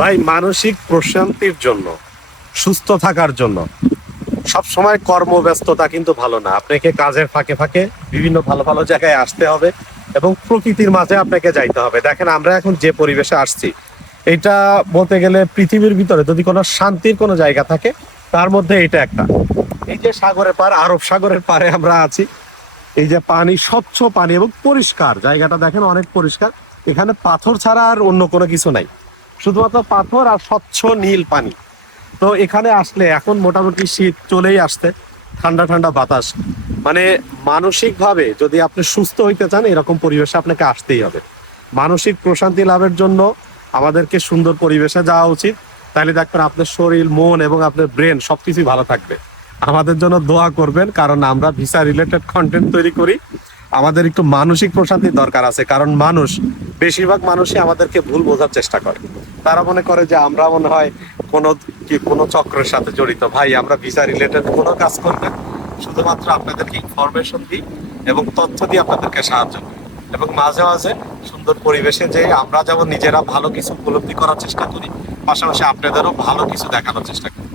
ভাই, মানসিক প্রশান্তির জন্য, সুস্থ থাকার জন্য। সব সময় কর্মব্যস্ততা কিন্তু ভালো না। আপনাকে কাজের ফাঁকে ফাঁকে বিভিন্ন ভালো ভালো জায়গায় আসতে হবে এবং প্রকৃতির মাঝে আপনাকে যাইতে হবে। দেখেন, আমরা এখন যে পরিবেশে আসছি, এটা বলতে গেলে পৃথিবীর ভিতরে যদি কোনো শান্তির কোনো জায়গা থাকে, তার মধ্যে এটা একটা। এই যে সাগরের পার আরব সাগরের পারে আমরা আছি, এই যে পানি, স্বচ্ছ পানি এবং পরিষ্কার। জায়গাটা দেখেন অনেক পরিষ্কার। এখানে পাথর ছাড়া আর অন্য কোনো কিছু নাই। শুধুমাত্র পাথর আর স্বচ্ছ নীল পানি। তো এখানে আসলে এখন মোটামুটি শীত চলেই আসতে ঠান্ডা ঠান্ডা বাতাস। মানে মানসিকভাবে যদি আপনি সুস্থ হইতে চান, এরকম পরিবেশে আপনাকে আসতেই হবে। মানসিক প্রশান্তি লাভের জন্য আমাদেরকে সুন্দর পরিবেশে যাওয়া উচিত। তাহলে দেখবেন আপনার শরীর, মন এবং আপনার ব্রেন সবকিছুই ভালো থাকবে। আমাদের জন্য দোয়া করবেন, কারণ আমরা ভিসা রিলেটেড কন্টেন্ট তৈরি করি। আমাদের একটু মানসিক প্রশান্তির দরকার আছে, কারণ মানুষ, বেশিরভাগ মানুষই আমাদেরকে ভুল বোঝার চেষ্টা করে। তারা মনে করে যে আমরা মনে হয় কোনো কি কোনো চক্রের সাথে জড়িত। ভাই, আমরা ভিসা রিলেটেড কোনো কাজ করি না। শুধুমাত্র আপনাদেরকে ইনফরমেশন দিই এবং তথ্য দিয়ে আপনাদেরকে সাহায্য করি। এবং মাঝে মাঝে সুন্দর পরিবেশে যে আমরা যেমন নিজেরা ভালো কিছু উপলব্ধি করার চেষ্টা করি, পাশাপাশি আপনাদেরও ভালো কিছু দেখানোর চেষ্টা করি।